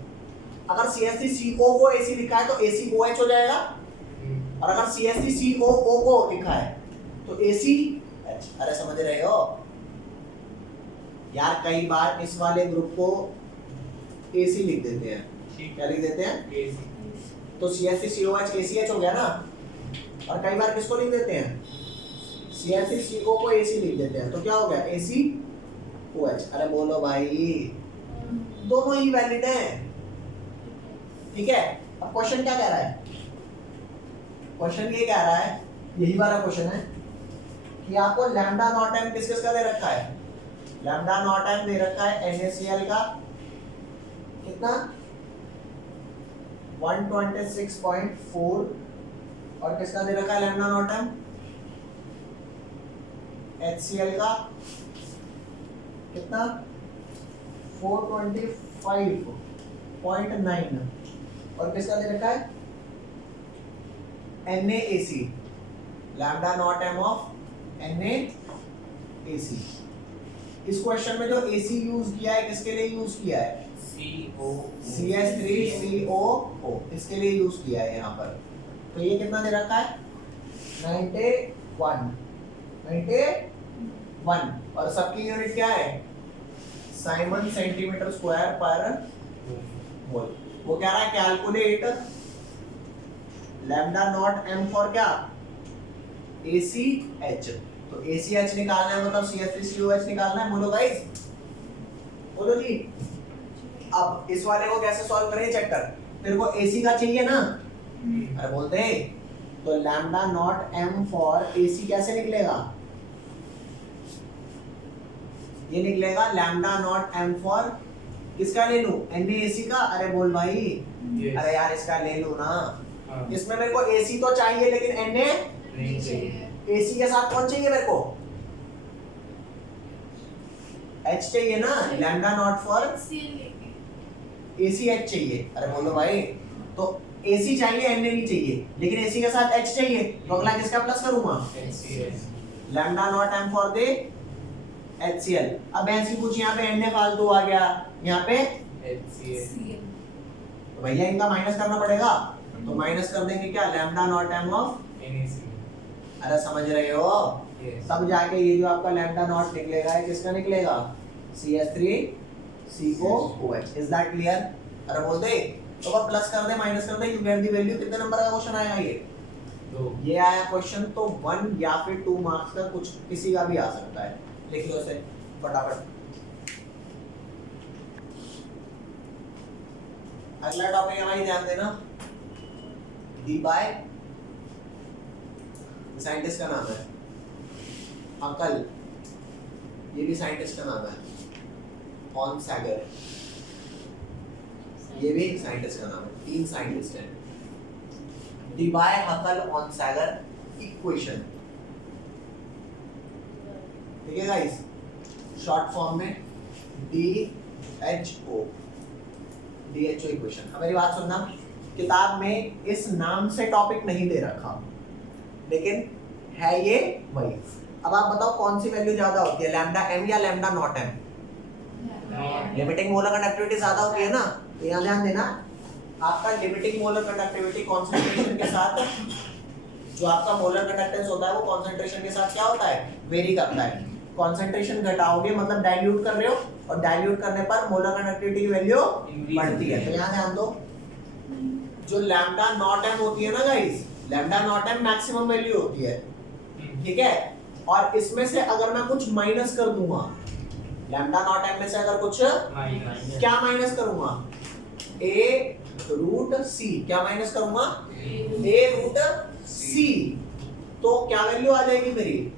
अगर CH3CO को AC लिखा है तो ACOH हो जाएगा, और अगर CH3COO को लिखा है तो ACH। अरे समझ रहे हो यार? कई बार इस वाले ग्रुप को AC लिख देते हैं, क्या लिख देते हैं? AC। तो CH3COH ACH हो गया ना। और कई बार किसको लिख देते हैं? CH3CO को AC लिख देते हैं, तो क्या हो गया? ACOH। अरे बोलो भाई, दोनों ही वैलिड है, ठीक है। अब क्वेश्चन क्या कह रहा है? क्वेश्चन ये कह रहा है, यही वाला क्वेश्चन है कि आपको लैम्डा नॉट एम किस किस का दे रखा है? लैम्डा नॉट एम दे रखा है NaCl का, कितना? 126.4। और किसका दे रखा है लैम्डा नॉट एम? HCl का कितना? 425.9। और किसका दे रखा है? NaAC, lambda naught M of NaAC। इस क्वेश्चन में जो AC यूज किया है, किसके लिए यूज किया है? CH3COO, इसके लिए यूज किया है यहाँ पर। तो ये कितना दे रखा है? 91। और सबकी यूनिट क्या है? साइमन सेंटीमीटर स्क्वायर पर मोल। वो कह रहा है calculate lambda naught M for क्या? ACH। तो ACH निकालना है, मतलब CH3COH निकालना है। बोलो गाइस, बोलो जी। अब इस वाले को कैसे सॉल्व करें? चेक कर, तेरे को AC का चाहिए ना? अरे बोलते हैं, तो lambda naught M for AC कैसे निकलेगा? ये निकलेगा लैम्डा नॉट एम फॉर, किसका ले लूं? NaAC का। अरे बोल भाई, अरे यार इसका ले लूं ना। इसमें मेरे को AC तो चाहिए, लेकिन Na नहीं चाहिए। AC के साथ कौन चाहिए मेरे को? H चाहिए ना, लैम्डा नॉट फॉर ACH चाहिए। अरे बोलो भाई, तो AC चाहिए, Na नहीं चाहिए, लेकिन AC के साथ H चाहिए, तो अगला किसका प्लस करूंगा? Lambda naught M for the HCl। अब ऐसी कुछ यहाँ पे Na फालतू आ गया, यहाँ पे HCl, तो भैया इनका माइनस करना पड़ेगा। तो माइनस कर देंगे क्या? Lambda naught M of NaC। अरे समझ रहे हो? तब जाके ये जो आपका लैम्डा नॉट निकलेगा, ये किसका निकलेगा? CH3COOH। Is that clear? अरे बोल दे, तो अब प्लस कर दे, माइनस कर दे, यू गेट द वैल्यू। कितने नंबर का क्वेश्चन आएगा ये? 2। ये आया क्वेश्चन तो 1 या फिर 2 मार्क्स का, कुछ किसी का भी आ सकता है। लिख लो इसे फटाफट। अगला टॉपिक है भाई, ध्यान देना। डी बाय, साइंटिस्ट का नाम है अंकल, ये भी साइंटिस्ट का नाम है ऑन सैगर, ये भी साइंटिस्ट का नाम है। 3 साइंटिस्ट हैं। डिबाय हकल ऑन सैगर इक्वेशन, ठीक है गाइस, शॉर्ट फॉर्म में DHO इक्वेशन। अब मेरी बात सुनना, किताब में इस नाम से टॉपिक नहीं दे रखा, लेकिन है ये वही। अब आप बताओ कौन सी वैल्यू ज्यादा होती है, लैम्डा एम या lambda naught M? Limiting molar conductivity ज्यादा होती है ना, तो यहाँ ध्यान देना, आपका लिमिटिंग मोलर कंडक्टिविटी कॉन्सेंट्रेशन के साथ जो आपका मोलर कंडक्टेंस होता है वो कॉन्सेंट्रेशन के साथ क्या होता है, वेरी करता है। कॉन्सेंट्रेशन घटाओगे मतलब डाइल्यूट कर रहे हो, और डाइल्यूट करने पर मोलर कंडक्टिविटी की वैल्यू बढ़ती है। तो यहाँ ध्यान दो, जो लैम्डा नॉट एम होती है ना guys, lambda naught M maximum value होती है, ठीक है। और इसमें से अगर मैं कुछ माइनस कर दूंगा, लैम्डा नॉट एम में से अगर कुछ क्या माइनस करूंगा, ए रूट सी, क्या माइनस करूंगा, ए रूट सी, तो क्या वैल्यू आ जाएगी मेरी,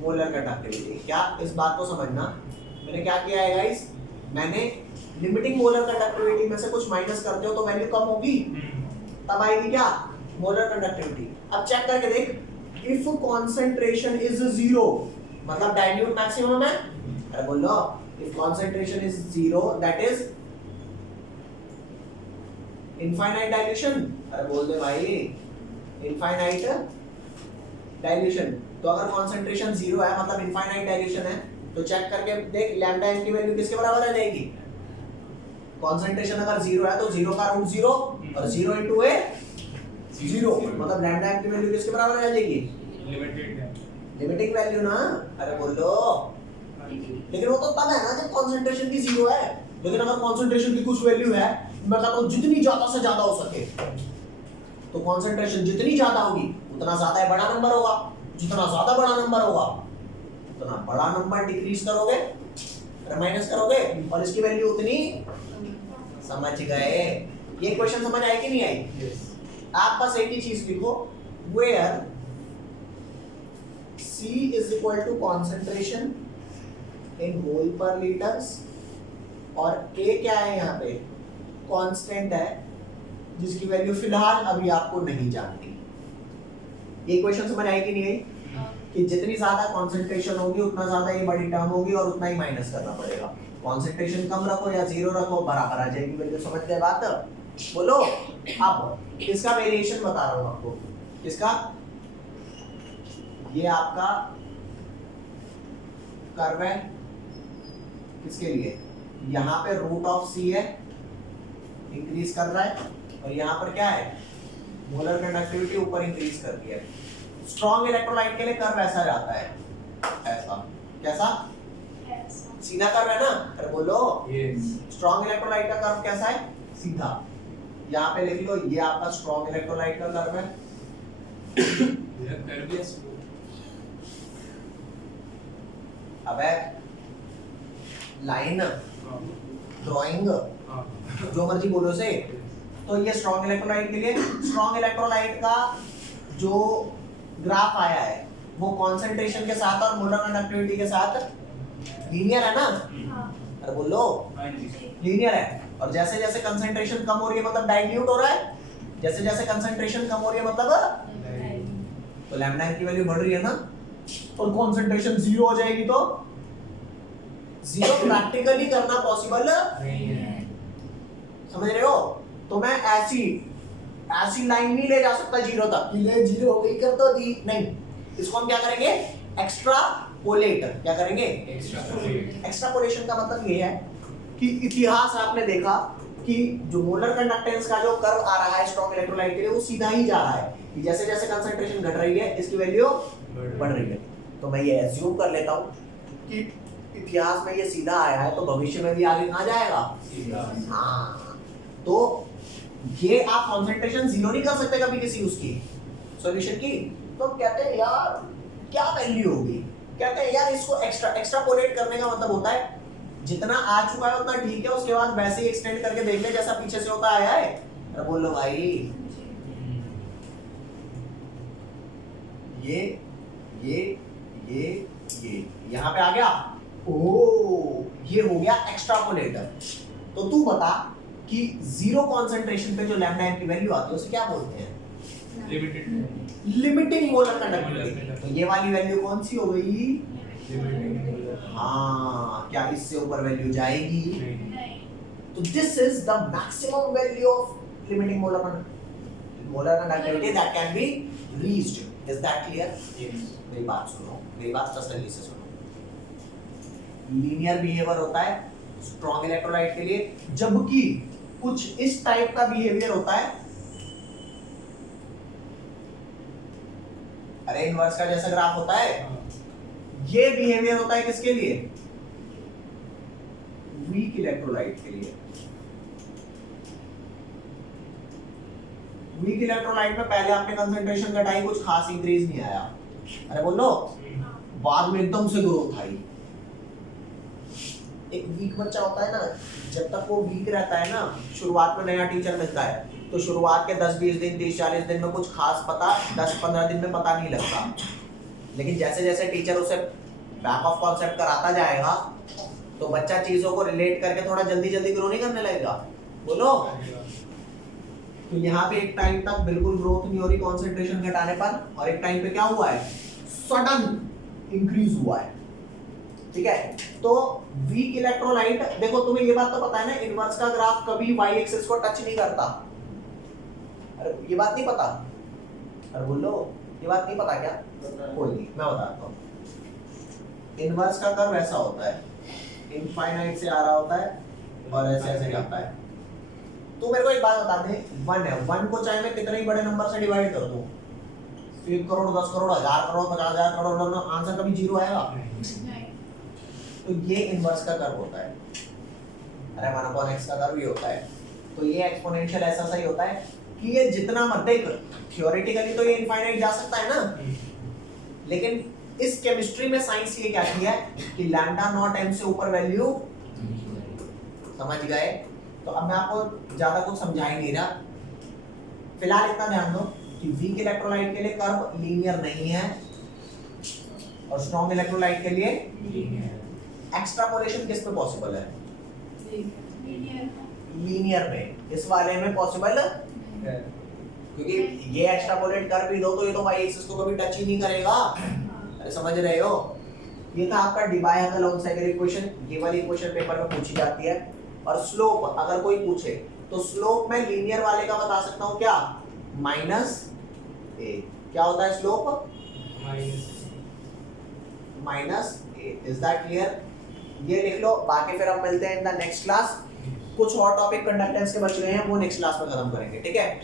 मोलर कंडक्टिविटी। क्या इस बात को समझना, मैंने क्या किया है गाइस, मैंने लिमिटिंग मोलर कंडक्टिविटी में से कुछ माइनस करते हो तो वैल्यू कम होगी, तब आएगी क्या, मोलर कंडक्टिविटी। अब चेक करके देख, इफ कॉन्सेंट्रेशन इज 0 मतलब डाइल्यूट मैक्सिमम है, अरे बोलो, if concentration is 0 that is infinite dilution, अरे बोल दे भाई, इनफाइनाइट डाइल्यूशन। तो अगर कॉन्सेंट्रेशन 0 है मतलब इनफाइनाइट डाइल्यूशन है, तो चेक करके देख लैम्डा एम की वैल्यू किसके बराबर आ जाएगी, कॉन्सेंट्रेशन अगर 0 है तो 0 का रूट 0 और 0 into a 0 मतलब लैम्डा एम की वैल्यू किसके बराबर आ जाएगी, लिमिटिंग वैल्यू ना, अरे बोलो। लेकिन वो तो तब है ना जब कॉन्सेंट्रेशन की 0 है, लेकिन अगर कॉन्सेंट्रेशन की कुछ वैल्यू है, मैं कहता हूं जितनी ज्यादा से ज्यादा हो सके, तो कॉन्सेंट्रेशन जितनी ज्यादा होगी उतना ज्यादा बड़ा नंबर होगा, जितना ज्यादा बड़ा नंबर होगा उतना बड़ा नंबर डिक्रीज करोगे, माइनस करोगे, और इसकी वैल्यू उतनी, समझ गए। ये क्वेश्चन समझ आई कि नहीं आई? आप बस एक ही चीज लिखो, where C is equal to concentration in whole per liters, और A क्या है यहाँ पे, कांस्टेंट है जिसकी वैल्यू फिलहाल अभी आपको नहीं जानती। ये क्वेश्चन समझ आई कि नहीं आई, कि जितनी ज्यादा कंसंट्रेशन होगी उतना ज्यादा ये बड़ी टर्म होगी और उतना ही माइनस करना पड़ेगा। कंसंट्रेशन कम रखो या 0 रखो, बराबर आ जाएगी वैल्यू। समझ गए बात, बोलो। अब इसका वेरिएशन बता रहा हूं आपको, इसका ये आपका कर्व है, किसके लिए, यहाँ पे रूट ऑफ सी है, इंक्रीज कर रहा है, और यहाँ पर क्या है, मोलर कंडक्टिविटी ऊपर इंक्रीज कर दिया है। स्ट्रॉन्ग इलेक्ट्रोलाइट के लिए कर्व ऐसा जाता है, ऐसा, कैसा, सीधा कर्व है ना, अरे बोलो। स्ट्रॉन्ग इलेक्ट्रोलाइट का कर्व कैसा है, सीधा। यहाँ पे लिख लो, ये आपका स्ट्रॉन्ग इलेक्ट्रोलाइट का कर्व है। अबे लाइन ड्राइंग जो मर्जी बोलो से, तो ये स्ट्रॉन्ग इलेक्ट्रोलाइट के लिए, स्ट्रॉन्ग इलेक्ट्रोलाइट का जो ग्राफ आया है वो कंसंट्रेशन के साथ और मोलर कंडक्टिविटी के साथ लीनियर है ना, अरे बोलो, लीनियर है। और जैसे जैसे कंसंट्रेशन कम हो रही है मतलब डाइल्यूट हो रहा है, जैसे जैसे कंसंट्रेशन कम हो रही है मतलब, तो लैम्डा की वैल्यू बढ़ रही है ना, और कंसंट्रेशन 0 हो जाएगी तो 0 प्रैक्टिकली करना पॉसिबल नहीं है, समझ रहे हो। तो मैं ऐसी लाइन नहीं ले जा सकता 0 तक, ये 0 हो गई कर तो दी नहीं, इसको हम क्या करेंगे, एक्स्ट्रापोलेट। क्या करेंगे, एक्स्ट्रापोलेशन का मतलब ये है कि इतिहास आपने देखा कि जो मोलर कंडक्टेंस का जो कर्व आ रहा है स्ट्रॉन्ग इलेक्ट्रोलाइट के लिए, वो सीधा ही जा रहा है, कि जैसे जैसे कंसंट्रेशन घट रही है इसकी वैल्यू बढ़ रही है। तो मैं ये एज्यूम कर लेता हूँ कि इतिहास में ये सीधा आया है, तो भविष्य में भी आगे कहाँ जाएगा, हाँ। तो ये आप कंसंट्रेशन 0 नहीं कर सकते कभी किसी उसकी सॉल्यूशन की, तो कहते हैं यार क्या वैल्यू होगी, कहते हैं यार इसको एक्स्ट्रापोलेट करने का मतलब होता है जितना आ चुका है उतना ठीक है, उसके बाद वैसे ही एक्सटेंड करके देख ले जैसा पीछे से होता आया है। अरे बोलो भाई, ये यहाँ पे आ गया, ओ ये हो गया एक्स्ट्रापोलेटर। तो तू बता कि 0 कंसंट्रेशन पे जो लैम्डा एम की वैल्यू आती है उसे क्या बोलते हैं, लिमिटिंग मोलर कंडक्टिविटी। तो ये वाली वैल्यू कौन सी हो गई, हाँ, क्या इससे ऊपर वैल्यू जाएगी, तो this is the maximum value of limiting molar conductivity that can be reached. Is that clear? मेरी बात सुनो, मेरी बात तसल्ली से सुनो। लीनियर बिहेवियर होता है स्ट्रॉन्ग इलेक्ट्रोलाइट के लिए, जबकि कुछ इस टाइप का बिहेवियर होता है अरे इनवर्स का जैसा ग्राफ होता है, हाँ। ये बिहेवियर होता है किसके लिए? वीक इलेक्ट्रोलाइट के लिए। वीक इलेक्ट्रोलाइट में पहले आपने कंसंट्रेशन घटाई, कुछ खास इंक्रीज नहीं आया, अरे बोलो, बाद में एकदम से ग्रोथ आई। एक वीक बच्चा होता है ना, जब तक वो वीक रहता है ना, शुरुआत में नया टीचर मिलता है तो शुरुआत के 10-20 दिन, 30-40 दिन में कुछ खास पता, 10-15 दिन में पता नहीं लगता, लेकिन जैसे जैसे टीचर उसे बैक ऑफ कॉन्सेप्ट कराता जाएगा तो बच्चा चीजों को रिलेट करके थोड़ा जल्दी जल्दी ग्रो नहीं करने लगेगा, बोलो। तो यहाँ पे एक टाइम तक बिल्कुल ग्रोथ नहीं हो रही कंसंट्रेशन घटाने पर, और एक टाइम पे क्या हुआ है, सडन इंक्रीज हुआ है, ठीक है। तो वीक इलेक्ट्रोलाइट, देखो तुम्हें ये बात तो पता है ना, इनवर्स का ग्राफ कभी वाई एक्सिस को टच नहीं करता। अरे ये बात नहीं पता? अरे बोलो, ये बात नहीं पता क्या? कोई नहीं, मैं बताता हूँ। इनवर्स का कर्व ऐसा होता है, इनफाइनाइट से आ रहा होता है और ऐसे ऐसे जाता है। तू मेरे को एक बात बता दे, 1 है, 1 को चाहे मैं कितने ही बड़े नंबर से डिवाइड कर दूं, 1 करोड़, 10 करोड़, 1000 करोड़, 50,000 करोड़, आंसर कभी जीरो आएगा? तो ये इनवर्स का कर्व होता है। अरे 1/x का कर्व ये होता है। तो ये एक्सपोनेंशियल ऐसा सही होता है कि ये जितना मत देख, थ्योरेटिकली तो ये इनफाइनाइट जा सकता है ना, लेकिन इस केमिस्ट्री में साइंस ये क्या किया है कि लैम्डा नॉट m से ऊपर वैल्यू, समझ गए? तो अब मैं आपको ज्यादा कुछ समझा ही नहीं रहा, फिलहाल इतना ध्यान दो कि वीक इलेक्ट्रोलाइट के लिए कर्व लीनियर नहीं है और स्ट्रॉन्ग इलेक्ट्रोलाइट के लिए एक्सट्रापोलेशन किस पे पॉसिबल है? लीनियर में। इस वाले में पॉसिबल है क्योंकि ये एक्सट्रापोलेट कर भी दो तो ये तो वाई एक्सिस को कभी टच ही नहीं करेगा। अरे समझ रहे हो? ये था आपका डिबाय-हेगल-ओनसाइगर इक्वेशन। ये वाली इक्वेशन पेपर में पूछी जाती है। और स्लोप अगर कोई पूछे तो स्लोप में लीनियर वाले का बता सकता हूँ क्या, -a। क्या होता है slope? -a। Is that clear? ये लिख लो, बाकी फिर हम मिलते हैं इन द नेक्स्ट क्लास। कुछ और टॉपिक कंडक्टेंस के बच गए हैं, वो नेक्स्ट क्लास में खत्म करेंगे, ठीक है?